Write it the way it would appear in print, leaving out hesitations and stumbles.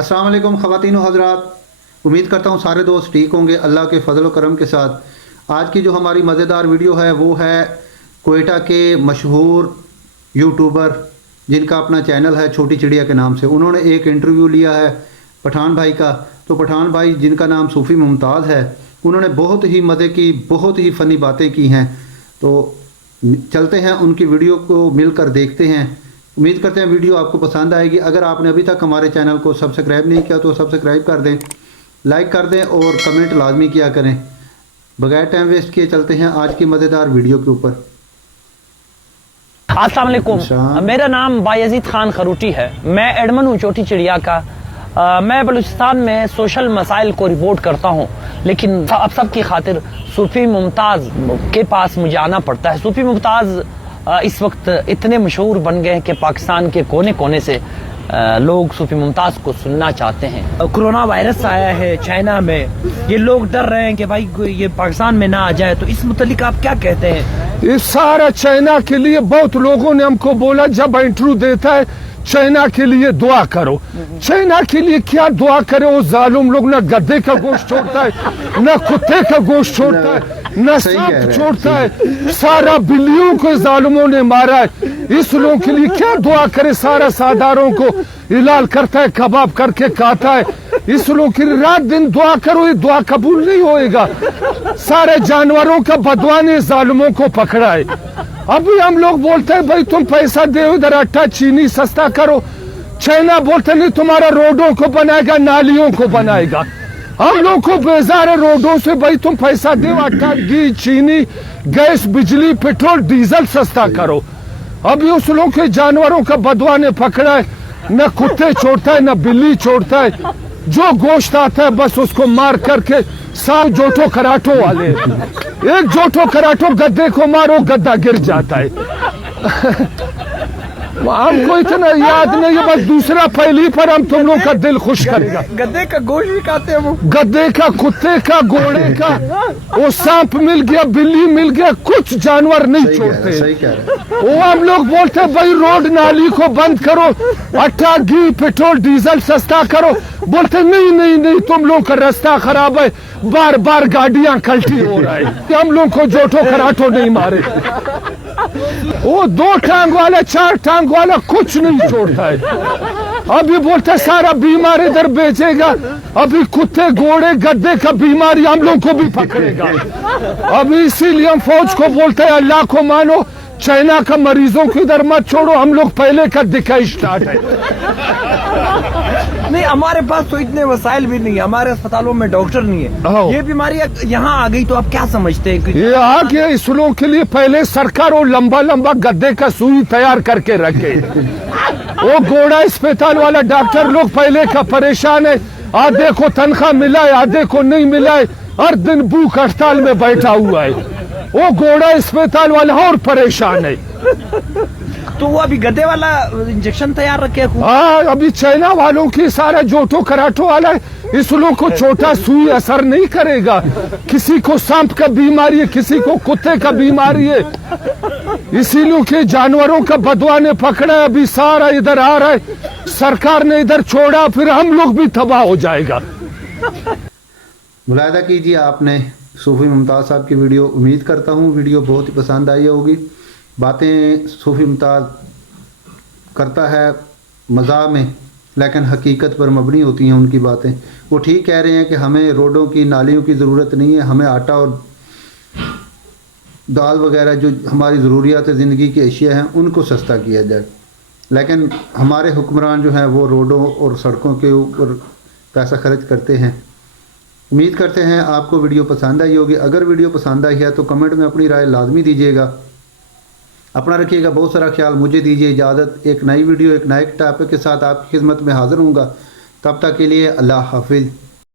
अस्सलाम वालेकुम ख़वातीन व हज़रात, उम्मीद करता हूँ सारे दोस्त ठीक होंगे अल्लाह के फ़ज़ल व करम के साथ। आज की जो हमारी मज़ेदार वीडियो है वो है कोयटा के मशहूर यूट्यूबर जिनका अपना चैनल है छोटी चिड़िया के नाम से। उन्होंने एक इंटरव्यू लिया है पठान भाई का। तो पठान भाई जिनका नाम सूफ़ी मुमताज़ है, उन्होंने बहुत ही मज़े की बहुत ही फ़नी बातें की हैं। तो चलते हैं उनकी वीडियो को मिलकर देखते हैं। उम्मीद करते हैं वीडियो आपको पसंद आएगी। अगर आपने अभी तक हमारे चैनल को सब्सक्राइब नहीं किया तो सब्सक्राइब कर दें, लाइक कर दें और कमेंट लाजमी किया करें। बगैर टाइम वेस्ट किए चलते हैं आज की मज़ेदार वीडियो के ऊपर। अस्सलाम वालेकुम, मेरा नाम बायजीद खान खरूटी है। मैं एडमन हूँ छोटी चिड़िया का। मैं बलूचिस्तान में सोशल मसाइल को रिपोर्ट करता हूँ, लेकिन अब सब की खातिर सूफ़ी मुमताज़ के पास मुझे आना पड़ता है। सूफ़ी मुमताज़ इस वक्त इतने मशहूर बन गए हैं कि पाकिस्तान के कोने कोने से लोग सूफ़ी मुमताज़ को सुनना चाहते हैं। कोरोना वायरस आया है चाइना में, ये लोग डर रहे हैं कि भाई ये पाकिस्तान में ना आ जाए, तो इस मुतालिक आप क्या कहते हैं? इस सारा चाइना के लिए बहुत लोगों ने हमको बोला, जब इंटरव्यू देता है चाइना के लिए दुआ करो। चाइना के लिए क्या दुआ करे? वो जालिम लोग ना गद्दे का गोश्त छोड़ता है, ना कुत्ते का गोश्त छोड़ता है, ना सांप छोड़ता है। सारा बिल्लियों को जालिमों ने मारा है। इस लोगों के लिए क्या दुआ करे? सारा सादारों को इलाल करता है, कबाब करके खाता है। इस लोगों की रात दिन दुआ करो, ये दुआ कबूल नहीं होएगा। सारे जानवरों का बदवा ने जालिमों को पकड़ा है। अभी हम लोग बोलते हैं भाई तुम पैसा दे, इधर आटा चीनी सस्ता करो। चाइना बोलते नहीं, तुम्हारा रोडों को बनाएगा, नालियों को बनाएगा। हम लोग को बेजार है रोडों से, भाई तुम पैसा दो, आटा घी चीनी गैस बिजली पेट्रोल डीजल सस्ता करो। अभी उस लोग के जानवरों का बदवा ने पकड़ा है। न कुत्ते छोड़ता है, न बिल्ली छोड़ता है। जो गोश्त आता है बस उसको मार करके साफ जोटो कराटो वाले, एक जोटो कराटो गद्दे को मारो, गद्दा गिर जाता है। हमको इतना याद नहीं है, बस दूसरा पहली पर हम तुम लोग का दिल खुश करेगा। गद्दे का गोश्त भी खाते हैं वो? गद्दे का, कुत्ते का, घोड़े का, वो सांप मिल गया, बिल्ली मिल गया, कुछ जानवर नहीं छोड़ते। सही कह रहे हैं। वो हम लोग बोलते हैं भाई रोड नाली को बंद करो, आटा घी पेट्रोल डीजल सस्ता करो। बोलते नहीं नहीं नहीं, तुम लोग का रास्ता खराब है, बार बार गाड़ियां कल्टी हो रहा है। हम लोग को जोटो कराटो नहीं मारे। वो दो टांग वाला चार टांग वाला कुछ नहीं छोड़ता है। अभी बोलते सारा बीमार इधर बेचेगा। अभी कुत्ते घोड़े गद्दे का बीमारी हम लोग को भी पकड़ेगा। अभी इसीलिए हम फौज को बोलते हैं अल्लाह को मानो, चाइना का मरीजों को इधर मत छोड़ो। हम लोग पहले का दिखाई स्टार्ट है। नहीं, हमारे पास तो इतने वसाइल भी नहीं है, हमारे अस्पतालों में डॉक्टर नहीं है। ये बीमारी यहाँ आ गई तो आप क्या समझते हैं? ये आ गया इस लोगों के लिए पहले सरकार वो लंबा लंबा गद्दे का सुई तैयार करके रखे। वो घोड़ा अस्पताल वाला डॉक्टर लोग पहले का परेशान है। आधे को तनख्वाह मिला है, आधे को नहीं मिला है, हर दिन भूख हड़ताल में बैठा हुआ है। वो घोड़ा अस्पताल वाला और परेशान है। तो वो अभी गद्दे वाला इंजेक्शन तैयार रखे? हाँ, अभी चाइना वालों की सारा जोटो कराटो वाला है। इस लोग को छोटा सुई असर नहीं करेगा। किसी को सांप का बीमारी है, किसी को कुत्ते का बीमारी है। इसीलिए के जानवरों का बदवा ने पकड़ा है। अभी सारा इधर आ रहा है, सरकार ने इधर छोड़ा, फिर हम लोग भी तबाह हो जाएगा। मुलाहिदा कीजिए आपने सूफ़ी मुमताज़ साहब की वीडियो। उम्मीद करता हूँ वीडियो बहुत ही पसंद आई होगी। बातें सूफ़ी मुमताज़ करता है मज़ाक में, लेकिन हकीकत पर मबनी होती हैं उनकी बातें। वो ठीक कह रहे हैं कि हमें रोडों की नालियों की ज़रूरत नहीं है, हमें आटा और दाल वगैरह जो हमारी ज़रूरियात ज़िंदगी की अशिया हैं उनको सस्ता किया जाए। लेकिन हमारे हुक्मरान जो हैं वो रोडों और सड़कों के ऊपर पैसा खर्च करते हैं। उम्मीद करते हैं आपको वीडियो पसंद आई होगी। अगर वीडियो पसंद आई है तो कमेंट में अपनी राय लाजमी दीजिएगा। अपना रखिएगा बहुत सारा ख्याल। मुझे दीजिए इजाज़त। एक नई वीडियो एक नए टॉपिक के साथ आपकी खिदमत में हाज़िर हूँगा। तब तक के लिए अल्लाह हाफिज़।